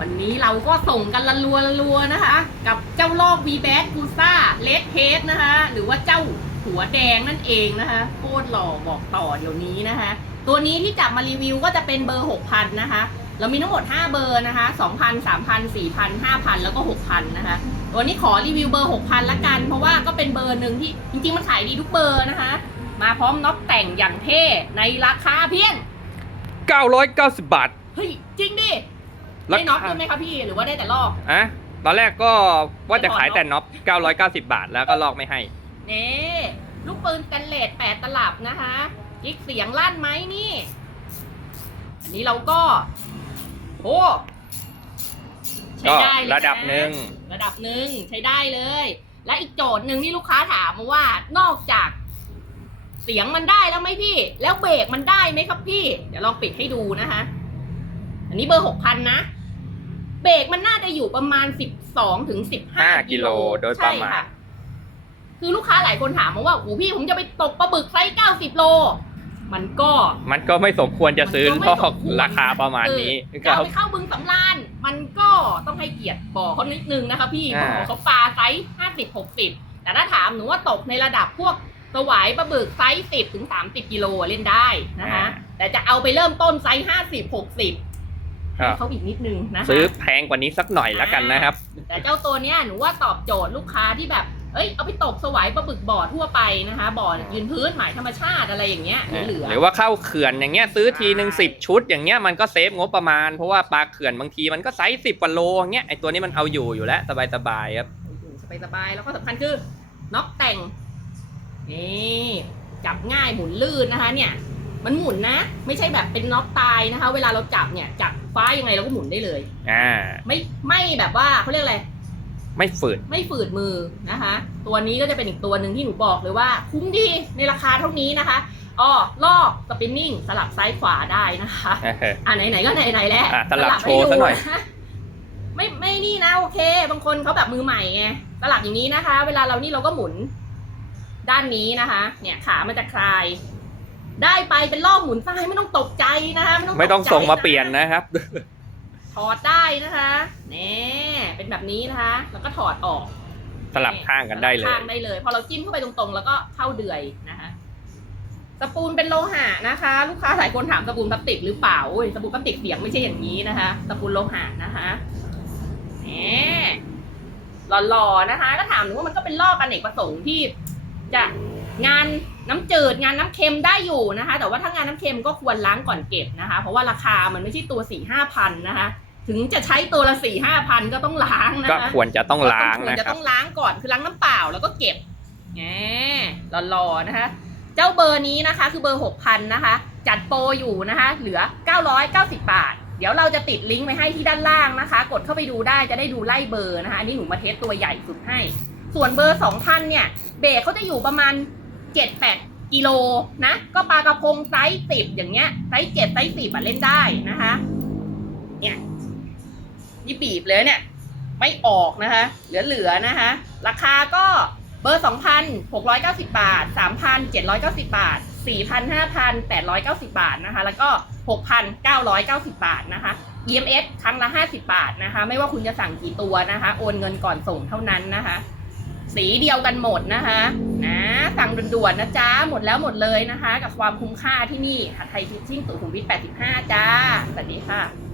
วันนี้เราก็ส่งกันละลัวละลัวนะคะ กับเจ้าลอก v b a t กูซ่าเลดเทสนะคะ หรือว่าเจ้าหัวแดงนั่นเองนะคะโคตรหล่อบอกต่อเดี๋ยวนี้นะคะ ตัวนี้ที่จับมารีวิวก็จะเป็นเบอร์6,000นะคะ เรามีทั้งหมด 5 เบอร์นะคะ2,000 3,000 4,000 5,000 แล้วก็ 6,000 นะคะตัวนี้ขอรีวิวเบอร์ 6,000 ละกัน เพราะว่าก็เป็นเบอร์หนึ่งที่จริงๆมันขายดีทุกเบอร์นะคะ มาพร้อมน็อตแต่งอย่างเท่ในราคาเพียง 990 บาท เฮ้ย จริงดิรา ได้น็อตคาด้วยไหมคะพี่หรือว่าได้แต่ลอกอะตอนแรกก็ว่าจะขายแต่น็อป990 บาท แล้วก็ลอกไม่ให้นี่ลูกปืนสแกันเลสแปดตลับนะคะกิ๊กเสียงลั่นไหมนี่ อันนี้เราก็โอ้ใช้ได้เลยนระดับหนึ่งระดับหนึ่งใช้ได้เลย และอีกโจทย์หนึ่งที่ลูกค้าถามมาว่านอกจากเสียงมันได้แล้วไหมพี่ แล้วเบรกมันได้ไหมครับพี่ เดี๋ยวลองปิดให้ดูนะคะ อันนี้เบอร์หกพันนะ เบรกมันน่าจะอยู่ประมาณสิบสองถึงสิบห้า5กิโลโดยประมาณ ใช่ค่คือลูกค้าหลายคนถามมาว่าโอ้พี่ผมจะไปตกปลาบึกไซส์เก้าสิบโล มันก็มันก็ไม่สมควรจะซื้อมันเพก็ราะไม่สมควรราคาประมาณนี้เออก็จะเอาไปเข้าบึงสำรานมันก็ต้องให้เกียรติบ่อเขานิดนึงนะคะพี่อ่า บ่อเขาปลาไซส์ห้าสิบหกสิบแต่ถ้าถามหนูว่าตกในระดับพวกสวายปลาบึกไซส์สิบถึงสามสิบกิโลเล่นได้นะคะแต่จะเอาไปเริ่มต้นไซส์ห้าสิบหกสิบ ก็เขาอีกนิดนึงนะคะซื้อแพงกว่านี้สักหน่อยแล้วกันนะครับ แต่เจ้าตัวเนี้ยหนูว่าตอบโจทย์ลูกค้าที่แบบเอ้ยเอาไปตกสวายปลาบึกบ่อทั่วไปนะคะ บ่อยืนพื้นหมายธรรมชาติอะไรอย่างเงี้ยเหลือหรือว่าเข้าเขื่อนอย่างเงี้ยซื้อทีหนึ่งสิบชุดอย่างเงี้ยมันก็เซฟงบประมาณเพราะว่าปลาเขื่อนบางทีมันก็ไซส์สิบกว่าโลอย่างเงี้ยไอตัวนี้มันเอาอยู่อยู่แล้วสบายๆครับสบายสบายๆแล้วก็สำคัญคือน็อกแต่งนี่จับง่ายหมุนลื่นนะคะเนี่ย มันหมุนนะ ไม่ใช่แบบเป็นน็อกตายนะคะ เวลาเราจับเนี่ยจับฟ้ายังไงเราก็หมุนได้เลย อ่า ไม่ไม่แบบว่าเขาเรียกอะไรไม่ฝืด ไม่ฝืดมือนะคะ ตัวนี้ก็จะเป็นอีกตัวหนึ่งที่หนูบอกเลยว่า คุ้มดีในราคาเท่านี้นะคะอ๋อลอกสปินนิ่งสลับซ้ายขวาได้นะคะ อ่าไหนๆก็ไหนๆแล้วอะสลับให้โชว์ซะหน่อยะไม่ไม่นี่นะโอเค บางคนเขาแบบมือใหม่ไงสลับอย่างนี้นะคะ เวลาเรานี่เราก็หมุนด้านนี้นะคะ เนี่ยขามันจะคลาย ได้ไปเป็นรอบหมุนซ้ายไม่ต้องตกใจนะคะไม่ต้องไม่ต้องกใจส่งมาเปลี่ยนนะครับ ถอดได้นะคะเน่เป็นแบบนี้นะคะ แล้วก็ถอดออกสลับข้างกันได้เลสยข้างได้เลย พอเราจิ้มเข้าไปตรงๆ แล้วก็เข้าเดือยนะคะสปูนเป็นโลหะนะคะ ลูกค้าหลายคนถามสปูนพลาสติกหรือเปล่าโอ้ยสปูนพลาสติกเสียงไม่ใช่อย่างนี้นะคะสปูนโลหะนะคะแหมหล่อๆนะคะ ก็ถามหนูว่ามันก็เป็นลอกอเนกประสงค์ที่ จะงานน้ำจืดงานน้ำเค็มได้อยู่นะคะ แต่ว่าถ้างานน้ำเค็มก็ควรล้างก่อนเก็บนะคะ เพราะว่าราคามันไม่ใช่ตัวสี่ห้าพันนะคะ ถึงจะใช้ตัวละสี่ห้าพันก็ต้องล้างนะก็คะควรจะต้องล้างควรนะจะครับ ต้องล้างก่อนคือล้างน้ำเปล่าแล้วก็เก็บแหมหล่อๆนะคะ เจ้าเบอร์นี้นะคะ คือเบอร์6,000นะคะ จัดโปรอยู่นะคะ เหลือ 990 บาท เดี๋ยวเราจะติดลิงก์ไว้ให้ที่ด้านล่างนะคะ กดเข้าไปดูได้จะได้ดูไล่เบอร์นะคะ อันนี้หนูมาเทสตัวใหญ่สุดให้ ส่วนเบอร์ 2,000 เนี่ย เบรกเขาจะอยู่ประมาณ 7-8 กิโลนะ ก็ปลากระพงไซส์ 10 อย่างเงี้ย ไซส์ 7 ไซส์ 10อะเล่นได้นะคะ เนี่ยนี่บีบเลยเนี่ย ไม่ออกนะคะ เหลือๆนะคะ ราคาก็เบอร์ 2,690 บาท 3,790 บาท4,000 5,000 890 บาทนะคะ แล้วก็ 6,990 บาทนะคะ EMS ครั้งละ 50 บาทนะคะ ไม่ว่าคุณจะสั่งกี่ตัวนะคะ โอนเงินก่อนส่งเท่านั้นนะคะ สีเดียวกันหมดนะคะนะสั่งด่วนๆนะจ๊ะ หมดแล้วหมดเลยนะคะ กับความคุ้มค่าที่นี่หัไทยทิชชิ่งสุขุมวิท85 จ้า สวัสดีค่ะ